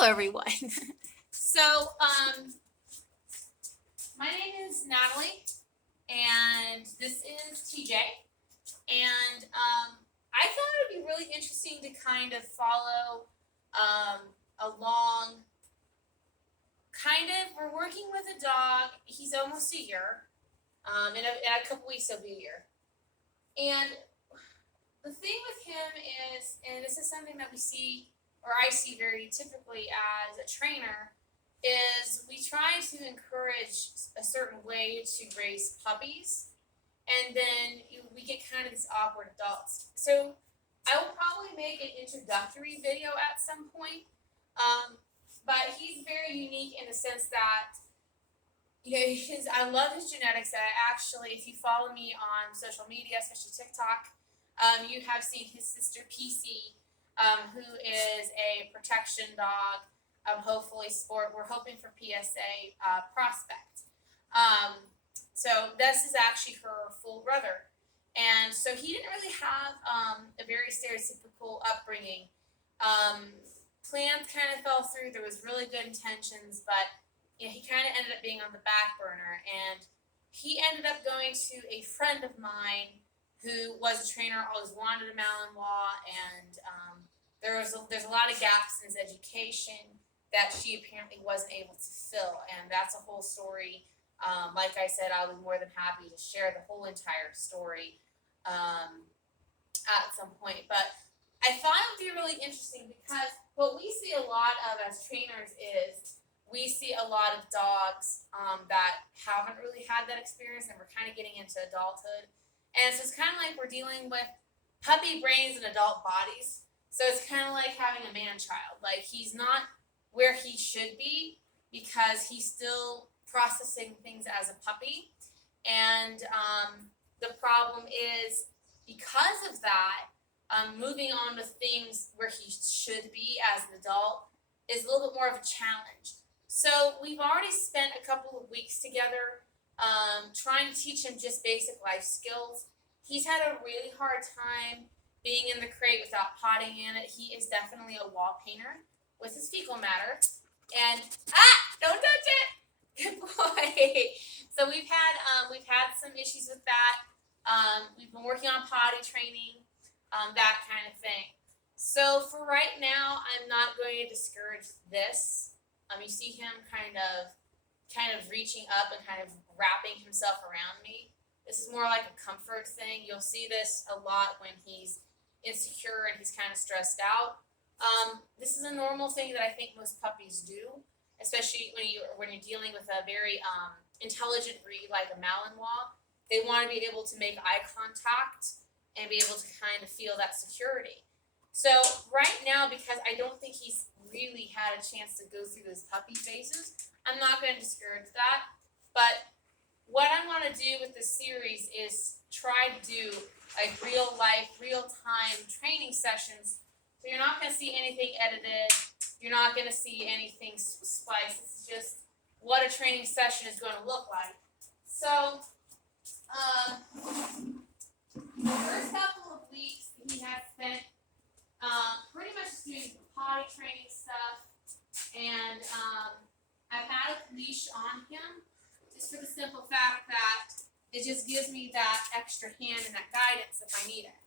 Hello, everyone. So, my name is Natalie, and this is TJ. And I thought it would be really interesting to kind of follow along. We're working with a dog. He's almost a year. In a couple weeks, he'll be a year. And the thing with him is, and this is something that we see, or I see very typically as a trainer, is we try to encourage a certain way to raise puppies, and then we get kind of these awkward adults. So I will probably make an introductory video at some point, but he's very unique in the sense that, I love his genetics. That I actually, if you follow me on social media, especially TikTok, you have seen his sister PC, who is a protection dog. Hopefully sport. We're hoping for PSA prospect. So this is actually her full brother, and so he didn't really have a very stereotypical upbringing. Plans kind of fell through. There was really good intentions, but he kind of ended up being on the back burner, and he ended up going to a friend of mine who was a trainer, always wanted a Malinois, and there's a lot of gaps in his education that she apparently wasn't able to fill, and that's a whole story. Like I said, I'll be more than happy to share the whole entire story at some point. But I thought it would be really interesting because what we see a lot of as trainers is we see a lot of dogs that haven't really had that experience, and we're kind of getting into adulthood. And so it's kind of like we're dealing with puppy brains and adult bodies. So it's kind of like having a man-child. Like, he's not where he should be because he's still processing things as a puppy. And the problem is, because of that, moving on to things where he should be as an adult is a little bit more of a challenge. So we've already spent a couple of weeks together trying to teach him just basic life skills. He's had a really hard time being in the crate without potting in it. He is definitely a wall painter with his fecal matter. And don't touch it. Good boy. So we've had some issues with that. We've been working on potty training, that kind of thing. So for right now, I'm not going to discourage this. You see him kind of reaching up and kind of wrapping himself around me. This is more like a comfort thing. You'll see this a lot when he's insecure and he's kind of stressed out. This is a normal thing that I think most puppies do, especially when you're dealing with a very intelligent breed like a Malinois. They want to be able to make eye contact and be able to kind of feel that security. So right now, because I don't think he's really had a chance to go through those puppy phases, I'm not going to discourage that. But what I want to do with this series is try to do like real life, real time training sessions. So you're not going to see anything edited. You're not going to see anything spliced. This is just what a training session is going to look like. So the first couple of weeks he has spent pretty much doing potty training stuff, and I've had a leash on him just for the simple fact that it just gives me that extra hand and that guidance if I need it.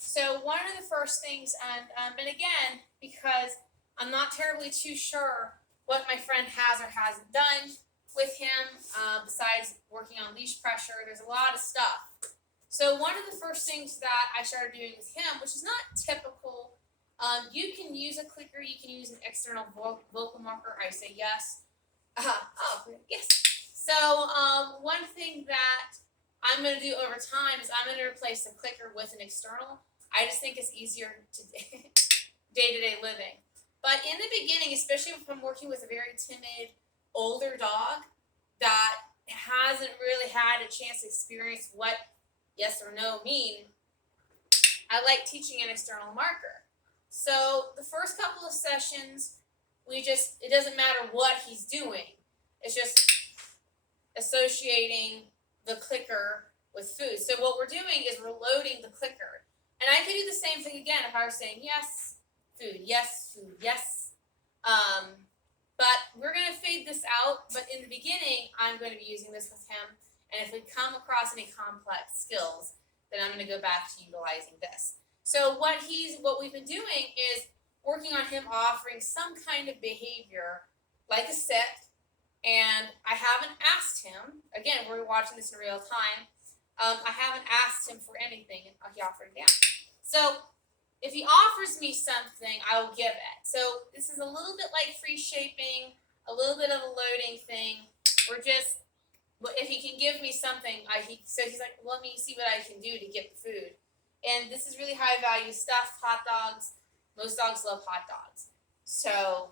So one of the first things, and again, because I'm not terribly too sure what my friend has or hasn't done with him, besides working on leash pressure, there's a lot of stuff. So one of the first things that I started doing with him, which is not typical, you can use a clicker, you can use an external vocal marker. I say yes. Yes. So one thing that I'm going to do over time is I'm going to replace the clicker with an external. I just think it's easier to day-to-day living. But in the beginning, especially if I'm working with a very timid, older dog that hasn't really had a chance to experience what yes or no mean, I like teaching an external marker. So the first couple of sessions, it doesn't matter what he's doing. It's just associating the clicker with food. So what we're doing is we're loading the clicker. And I could do the same thing again if I were saying yes, food, yes, food, yes. But we're going to fade this out. But in the beginning, I'm going to be using this with him. And if we come across any complex skills, then I'm going to go back to utilizing this. So what we've been doing is working on him offering some kind of behavior, like a sit. And I haven't asked him, again, we're watching this in real time. I haven't asked him for anything, and he offered it down. So if he offers me something, I will give it. So this is a little bit like free shaping, a little bit of a loading thing. We're just, if he can give me something, so he's like, let me see what I can do to get the food. And this is really high value stuff, hot dogs. Most dogs love hot dogs. So,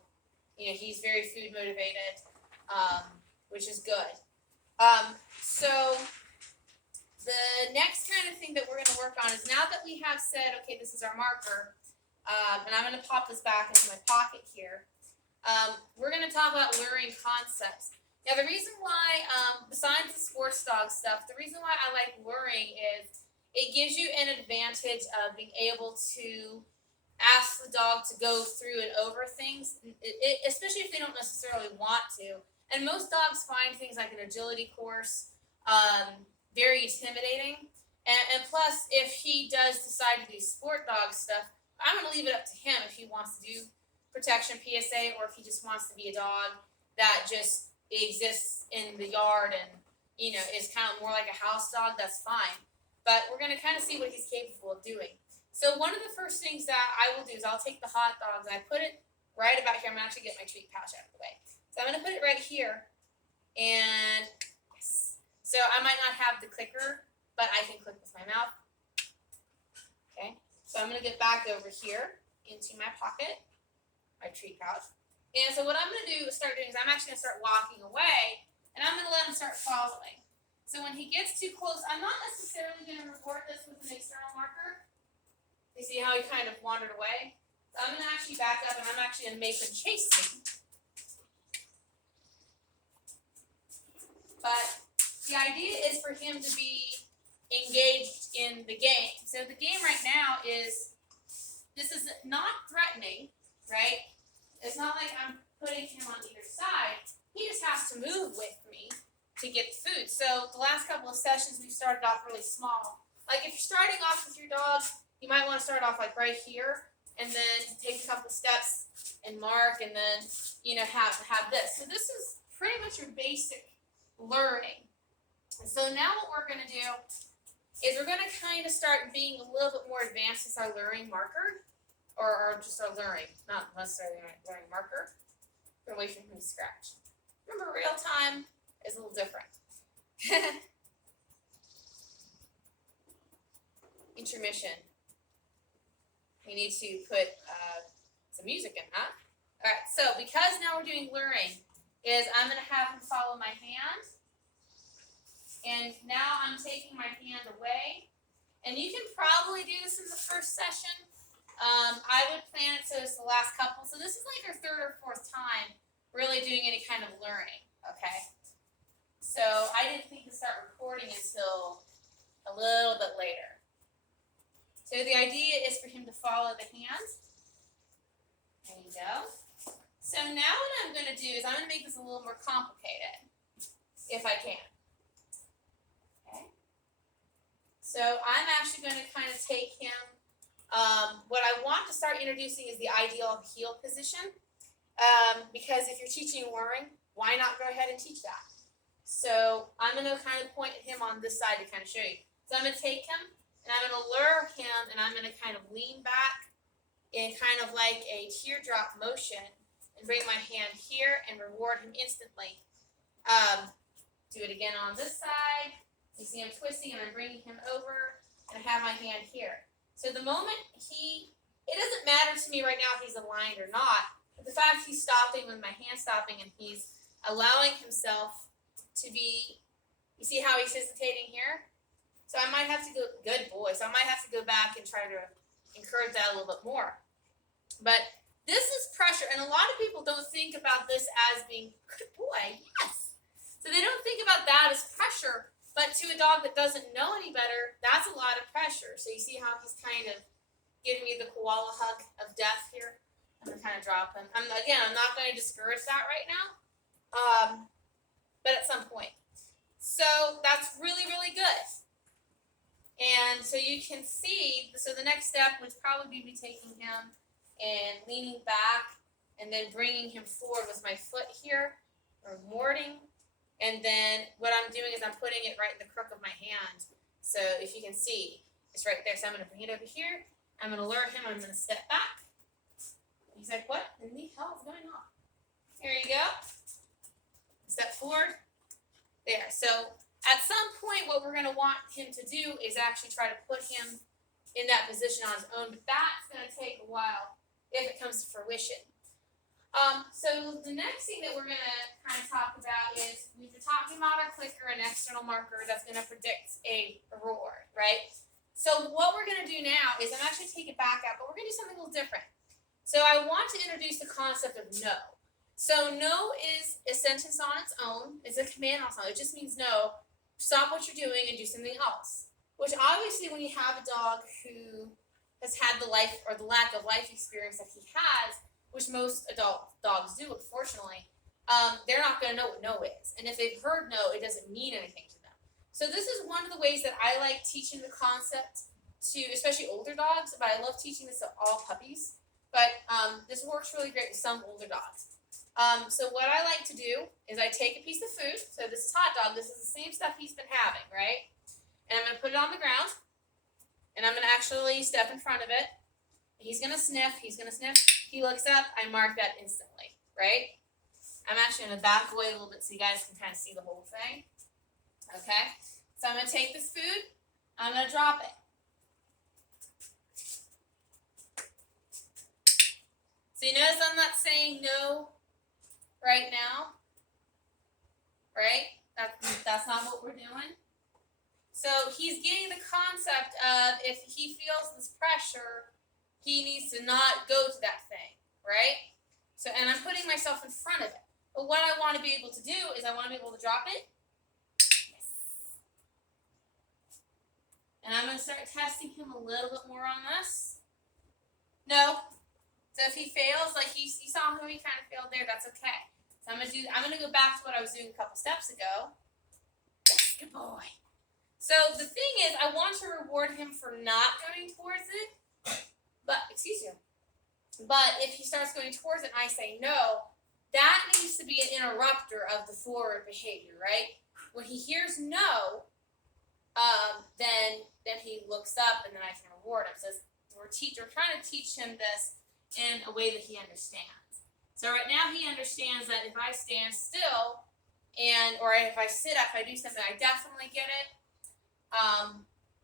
he's very food motivated, which is good. So the next kind of thing that we're going to work on is, now that we have said, okay, this is our marker, and I'm going to pop this back into my pocket here, we're going to talk about luring concepts. Now, the reason why, besides the sports dog stuff, the reason why I like luring is it gives you an advantage of being able to ask the dog to go through and over things, especially if they don't necessarily want to. And most dogs find things like an agility course very intimidating. And plus, if he does decide to do sport dog stuff, I'm going to leave it up to him if he wants to do protection PSA, or if he just wants to be a dog that just exists in the yard and, is kind of more like a house dog. That's fine. But we're going to kind of see what he's capable of doing. So one of the first things that I will do is I'll take the hot dogs and I put it right about here. I'm going to actually get my treat pouch out of the way. So I'm going to put it right here. And yes. So I might not have the clicker, but I can click with my mouth. Okay. So I'm going to get back over here into my pocket, my treat pouch. And so what I'm going to do is start doing is I'm actually going to start walking away, and I'm going to let him start following. So when he gets too close, I'm not necessarily going to reward this with an external marker. You see how he kind of wandered away? So I'm going to actually back up, and I'm actually going to make him chase me. But the idea is for him to be engaged in the game. So the game right now is, this is not threatening, right? It's not like I'm putting him on either side. He just has to move with me to get the food. So the last couple of sessions, we started off really small. Like if you're starting off with your dog, you might want to start off like right here, and then take a couple steps and mark, and then, have this. So this is pretty much your basic learning. And so now what we're going to do is we're going to kind of start being a little bit more advanced with our luring marker, or just our luring, not necessarily our luring marker. We're going to wait for him to scratch. Remember, real time is a little different. Intermission. We need to put some music in that. All right, so because now we're doing luring, is I'm going to have him follow my hand. And now I'm taking my hand away. And you can probably do this in the first session. I would plan it so it's the last couple. So this is like our third or fourth time really doing any kind of learning, okay? So I didn't think to start recording until a little bit later. So the idea is for him to follow the hands. There you go. So now what I'm going to do is I'm going to make this a little more complicated, if I can. Okay. So I'm actually going to kind of take him. What I want to start introducing is the ideal heel position, because if you're teaching luring, why not go ahead and teach that? So I'm going to kind of point him on this side to kind of show you. So I'm going to take him, and I'm going to lure him, and I'm going to kind of lean back in kind of like a teardrop motion and bring my hand here and reward him instantly. Do it again on this side. You see I'm twisting, and I'm bringing him over, and I have my hand here. So the moment it doesn't matter to me right now if he's aligned or not, but the fact he's stopping with my hand stopping, and he's allowing himself to be, you see how he's hesitating here? So I might have to go, good boy, so I might have to go back and try to encourage that a little bit more. But this is pressure, and a lot of people don't think about this as being, good boy, yes. So they don't think about that as pressure, but to a dog that doesn't know any better, that's a lot of pressure. So you see how he's kind of giving me the koala hug of death here? I'm going to kind of drop him. I'm not going to discourage that right now, but at some point. So that's really, really good. And so you can see, so the next step would probably be taking him and leaning back and then bringing him forward with my foot here, or morting. And then what I'm doing is I'm putting it right in the crook of my hand. So if you can see, it's right there. So I'm going to bring it over here. I'm going to lure him. I'm going to step back. He's like, what in the hell is going on? Here you go. Step forward. There. So at some point, what we're going to want him to do is actually try to put him in that position on his own. But that's going to take a while if it comes to fruition. So the next thing that we're going to kind of talk about is we've been talking about our clicker and external marker that's going to predict a reward, right? So what we're going to do now is I'm actually taking it back out, but we're going to do something a little different. So I want to introduce the concept of no. So no is a sentence on its own. It's a command on its own. It just means no. Stop what you're doing and do something else. Which obviously when you have a dog who has had the life or the lack of life experience that he has, which most adult dogs do, unfortunately, they're not going to know what no is. And if they've heard no, it doesn't mean anything to them. So this is one of the ways that I like teaching the concept to, especially older dogs, but I love teaching this to all puppies. But this works really great with some older dogs. So what I like to do is I take a piece of food. So this is hot dog. This is the same stuff he's been having, right? And I'm going to put it on the ground. And I'm going to actually step in front of it. He's going to sniff. He's going to sniff. He looks up. I mark that instantly, right? I'm actually going to back away a little bit so you guys can kind of see the whole thing. Okay? So I'm going to take this food. I'm going to drop it. So you notice I'm not saying no right now, right? That's not what we're doing. So he's getting the concept of if he feels this pressure, he needs to not go to that thing, right? So, and I'm putting myself in front of it. But what I want to be able to do is I want to be able to drop it. Yes. And I'm going to start testing him a little bit more on this. No. So if he fails, like you saw how he kind of failed there, that's okay. So I'm going to go back to what I was doing a couple steps ago. Yes, good boy. So the thing is, I want to reward him for not going towards it. But if he starts going towards it and I say no, that needs to be an interrupter of the forward behavior, right? When he hears no, then he looks up and then I can reward him. So we're trying to teach him this in a way that he understands. So right now he understands that if I stand still or if I sit up, if I do something, I definitely get it.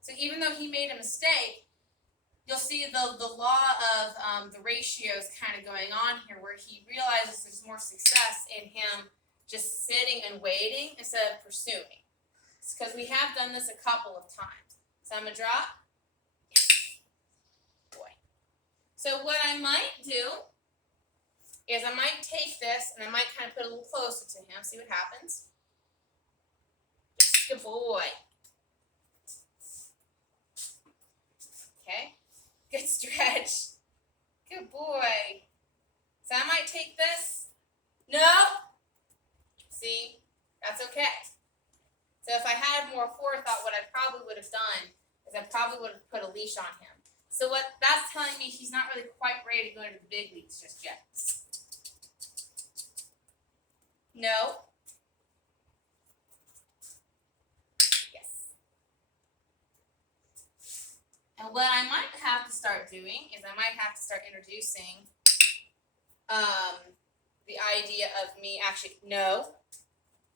So even though he made a mistake, you'll see the law of the ratios kind of going on here where he realizes there's more success in him just sitting and waiting instead of pursuing. It's because we have done this a couple of times. So I'm going to drop. Boy. So what I might do is I might take this and I might kind of put it a little closer to him, see what happens. Good boy. Okay. Good stretch. Good boy. So I might take this. No. See? That's okay. So if I had more forethought, what I probably would have done is I probably would have put a leash on him. So what that's telling me, he's not really quite ready to go into the big leagues just yet. No. Yes. And what I might have to start doing is I might have to start introducing the idea of me actually, no.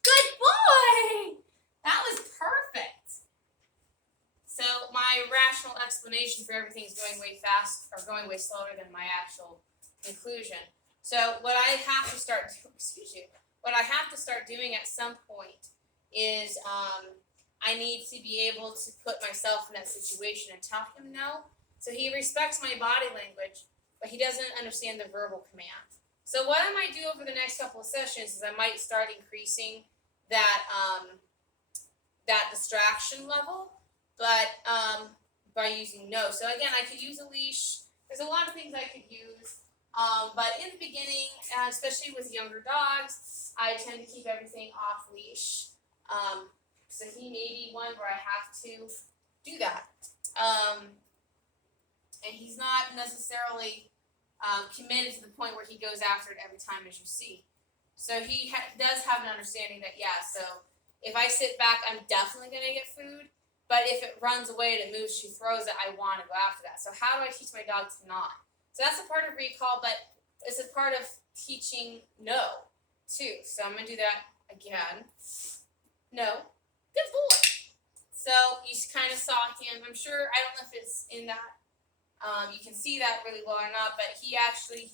Good boy! That was perfect. So my rational explanation for everything is going way fast or going way slower than my actual conclusion. So what I have to start doing at some point is I need to be able to put myself in that situation and tell him no. So he respects my body language, but he doesn't understand the verbal command. So what I might do over the next couple of sessions is I might start increasing that that distraction level, but by using no. So again, I could use a leash. There's a lot of things I could use. But in the beginning, especially with younger dogs, I tend to keep everything off leash. So he may be one where I have to do that. And he's not necessarily committed to the point where he goes after it every time, as you see. So he does have an understanding that, yeah, so if I sit back, I'm definitely going to get food. But if it runs away and it moves, she throws it, I want to go after that. So how do I teach my dog to not? So that's a part of recall, but it's a part of teaching no, too. So I'm going to do that again. No. Good boy. So you kind of saw him. I'm sure, I don't know if it's in that. You can see that really well or not, but he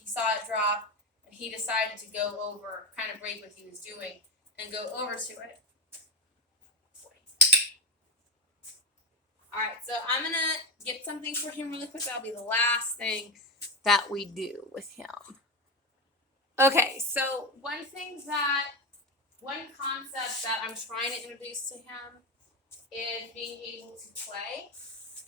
saw it drop, and he decided to go over, kind of break what he was doing, and go over to it. All right, so I'm going to get something for him really quick. That'll be the last thing that we do with him. Okay, so one concept that I'm trying to introduce to him is being able to play,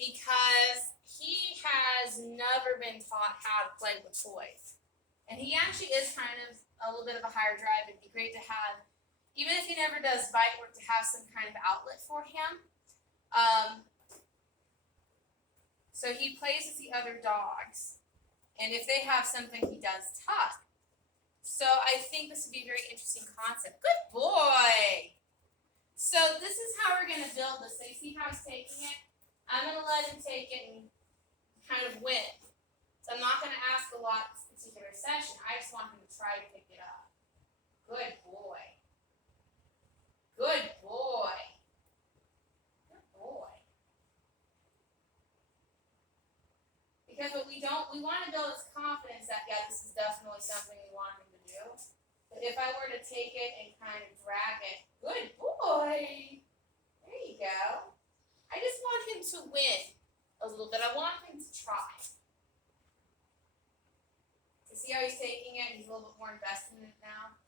because he has never been taught how to play with toys. And he actually is kind of a little bit of a higher drive. It'd be great to have, even if he never does bite work, to have some kind of outlet for him. So he plays with the other dogs, and if they have something, he does tug. So I think this would be a very interesting concept. Good boy! So this is how we're going to build this. So you see how he's taking it? I'm going to let him take it and kind of win. So I'm not going to ask a lot this particular session. I just want him to try to pick it up. Good boy. Good boy. Good boy. Because what we want to build is confidence that, yeah, this is definitely something we want him to do. But if I were to take it and kind of drag it, good boy. There you go. I just want him to win a little bit. I want him to try. So see how he's taking it? He's a little bit more invested in it now.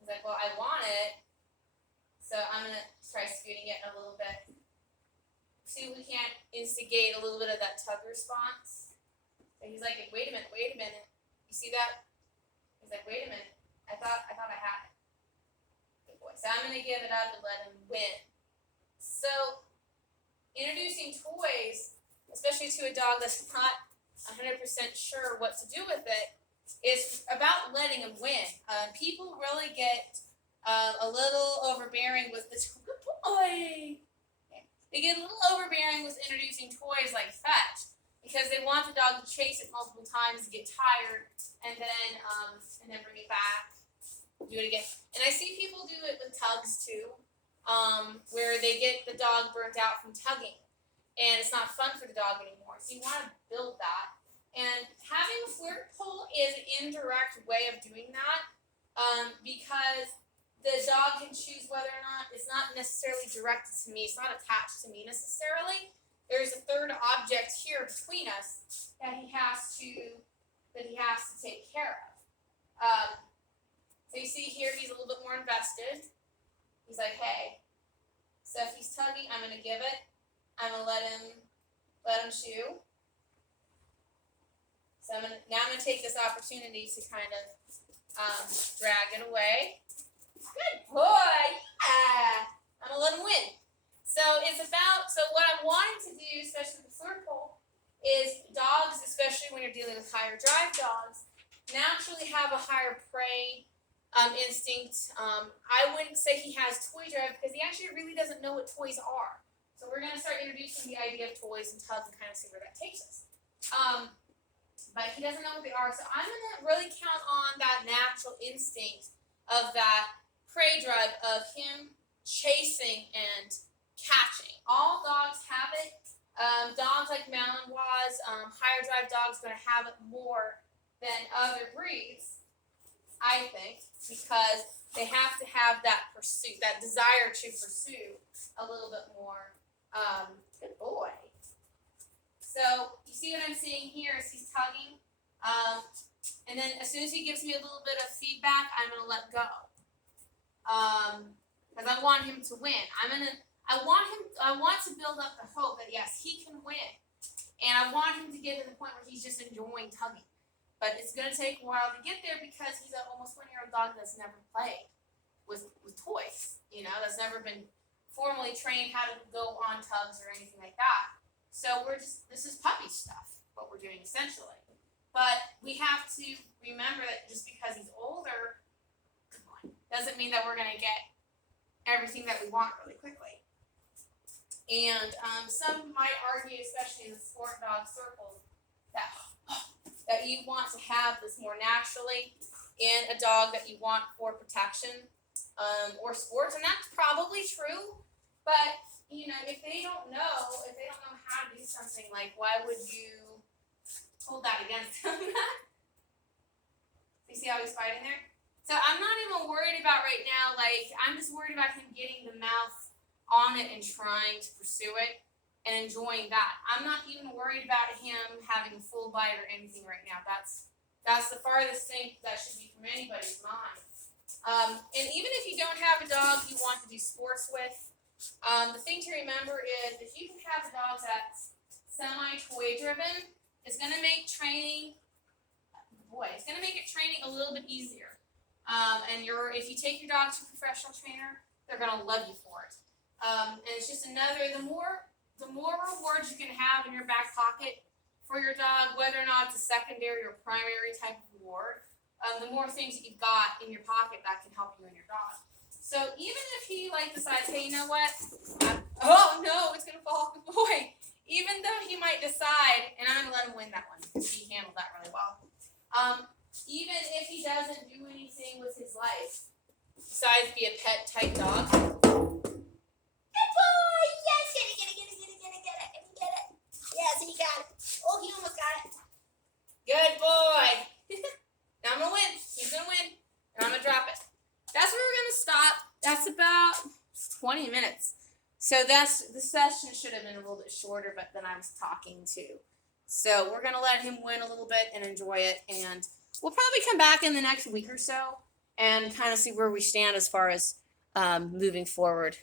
He's like, well, I want it, so I'm going to try scooting it a little bit. See if we can't instigate a little bit of that tug response. So he's like, wait a minute. You see that? He's like, wait a minute. I thought I had it. Good boy. So I'm going to give it up and let him win. So introducing toys, especially to a dog that's not 100% sure what to do with it, is about letting him win. People really get a little overbearing with this. Good boy. They get a little overbearing with introducing toys like fetch, because they want the dog to chase it multiple times, get tired, and then bring it back, do it again. And I see people do it with tugs too, where they get the dog burnt out from tugging, and it's not fun for the dog anymore. So you want to build that. And having a flirt pole is an indirect way of doing that, because the dog can choose whether or not, it's not necessarily directed to me, it's not attached to me necessarily. There's a third object here between us that he has to take care of. So you see here, he's a little bit more invested. He's like, hey. So if he's tugging, I'm going to give it. I'm going to let him chew. So I'm going to take this opportunity to kind of drag it away. Good boy. Yeah. I'm going to let him win. So what I'm wanting to do, especially with the flirt pole, is dogs, especially when you're dealing with higher drive dogs, naturally have a higher prey instinct. I wouldn't say he has toy drive, because he actually really doesn't know what toys are. So we're going to start introducing the idea of toys and tugs and kind of see where that takes us. But he doesn't know what they are. So I'm going to really count on that natural instinct of that prey drive, of him chasing and catching. All dogs have it. Dogs like Malinois, higher drive dogs, are going to have it more than other breeds, I think, because they have to have that pursuit, that desire to pursue a little bit more. Good boy. So you see what I'm seeing here is he's tugging, and then as soon as he gives me a little bit of feedback, I'm going to let go, because I want him to win. I want to build up the hope that yes, he can win. And I want him to get to the point where he's just enjoying tugging. But it's going to take a while to get there because he's an almost 1-year-old dog that's never played with toys. You know, that's never been formally trained how to go on tugs or anything like that. So this is puppy stuff, what we're doing essentially. But we have to remember that just because he's older doesn't mean that we're going to get everything that we want really quickly. And some might argue, especially in the sport dog circles, that you want to have this more naturally in a dog that you want for protection or sports, and that's probably true. But you know, if they don't know how to do something, like why would you hold that against them? You see how he's fighting there? So I'm not even worried about right now. Like I'm just worried about him getting the mouth on it and trying to pursue it and enjoying that. I'm not even worried about him having a full bite or anything right now. That's the farthest thing that should be from anybody's mind. And even if you don't have a dog you want to do sports with, the thing to remember is if you can have a dog that's semi-toy driven, it's going to make training, a little bit easier. And if you take your dog to a professional trainer, they're going to love you for it. And it's just the more rewards you can have in your back pocket for your dog, whether or not it's a secondary or primary type of reward, the more things that you've got in your pocket that can help you and your dog. So even if he decides, hey, you know what? Oh no, it's gonna fall off the boy. Even though he might decide, and I'm gonna let him win that one because he handled that really well. Even if he doesn't do anything with his life besides be a pet type dog. Good boy! Yes, get it. Yes, he got it. Oh, he almost got it. Good boy. Now I'm gonna win. He's gonna win, and I'm gonna drop it. That's where we're gonna stop. That's about 20 minutes. So the session should have been a little bit shorter, but then I was talking too. So we're gonna let him win a little bit and enjoy it, and we'll probably come back in the next week or so and kind of see where we stand as far as moving forward.